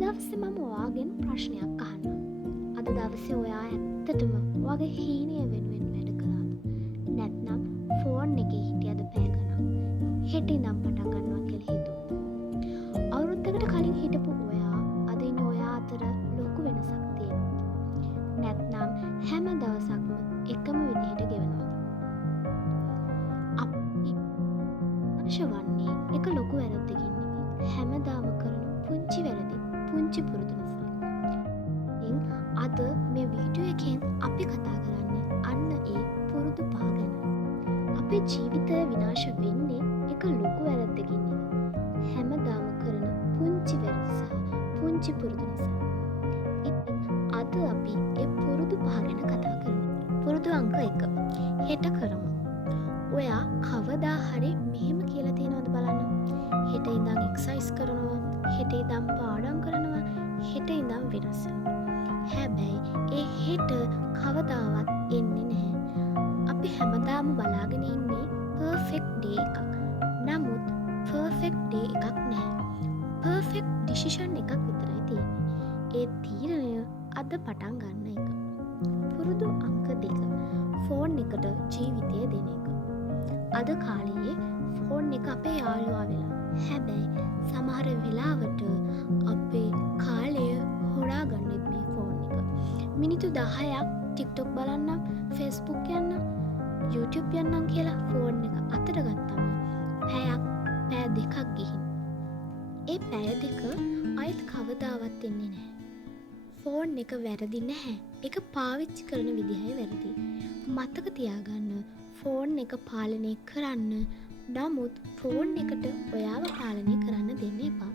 දවසේ මම ඔයාගෙන් ප්‍රශ්නයක් අහන්නම්. අද දවසේ ඔයා ඇත්තටම ඔයාගේ හීනය වෙනුවෙන් වැඩ කළාද? නැත්නම් ෆෝන් එකේ හිටියද පැය ගණන්? හෙට ඉඳන් පටන් ගන්නවා කියලා හිතුවා. අවුරුද්දකට කලින් හිටපු ඔයා අද ඉන්න ඔයා අතර ලොකු වෙනසක් තියෙනවද? නැත්නම් හැම දවසක්ම එකම විදිහට ගෙවනවද? අපි වන්නේ එක ලොකු වැරද්දකින් නෙමෙයි. හැමදාම කරන පුංචි වැරදි, පුංචි පුරුදු නිසා. ඉතින් අද මේ වීඩියෝ එකෙන් අපි කතා කරන්නේ අන්න ඒ පුරුදු පහ ගැන. අපේ ජීවිතය විනාශ වෙන්නේ එක ලොකු වැරද්දකින් නෙමෙයි. හැමදාම කරන පුංචි වැරදි සහ පුංචි පුරුදු නිසා. ඉතින් අද අපි ඒ පුරුදු පහ ගැන කතා කරමු. පුරුදු අංක 1. හෙට කරමු. ඔයා කවදා හරි මෙහෙම කියලා තියෙනවද බලන්න. හෙට ඉඳන් එක්සර්සයිස් කරනවා, හෙට ඉඳන් පාඩම් කරනවා, හෙට ඉඳන් වෙනස් වෙනවා. හැබැයි ඒ හෙට කවදාවත් එන්නේ නැහැ. අපි හැමදාම බලාගෙන ඉන්නේ පර්ෆෙක්ට් ඩේ එකක්. නමුත් පර්ෆෙක්ට් ඩේ එකක් නැහැ. පර්ෆෙක්ට් ඩිසිෂන් එකක් විතරයි තියෙන්නේ. ඒ තීරණය අද පටන් ගන්න එක. පුරුදු අංක 2. ෆෝන් එකට ජීවිතය දෙන එක. අද කාලයේ ෆෝන් එක අපේ යාළුවා වෙලා. හැබැයි සමහර වෙලාවට අපේ කාලය හොරා ගන්නෙත් මේ ෆෝන් එක. මිනිත්තු 10ක් TikTok බලන්නම්, Facebook යන්නම්, YouTube යන්නම් කියලා ෆෝන් එක අතට ගත්තම පැය දෙකක් ගිහින්. ඒ පැය දෙක අයත් කවදාවත් එන්නේ නැහැ. ෆෝන් එක වැරදි නැහැ. ඒක පාවිච්චි කරන විදිහයි වැරදි. මතක තියාගන්න, ෆෝන් එක පාලනය කරන්න. නමුත් ෆෝන් එකට ඔයාව පාලනය කරන්න දෙන්න එපා.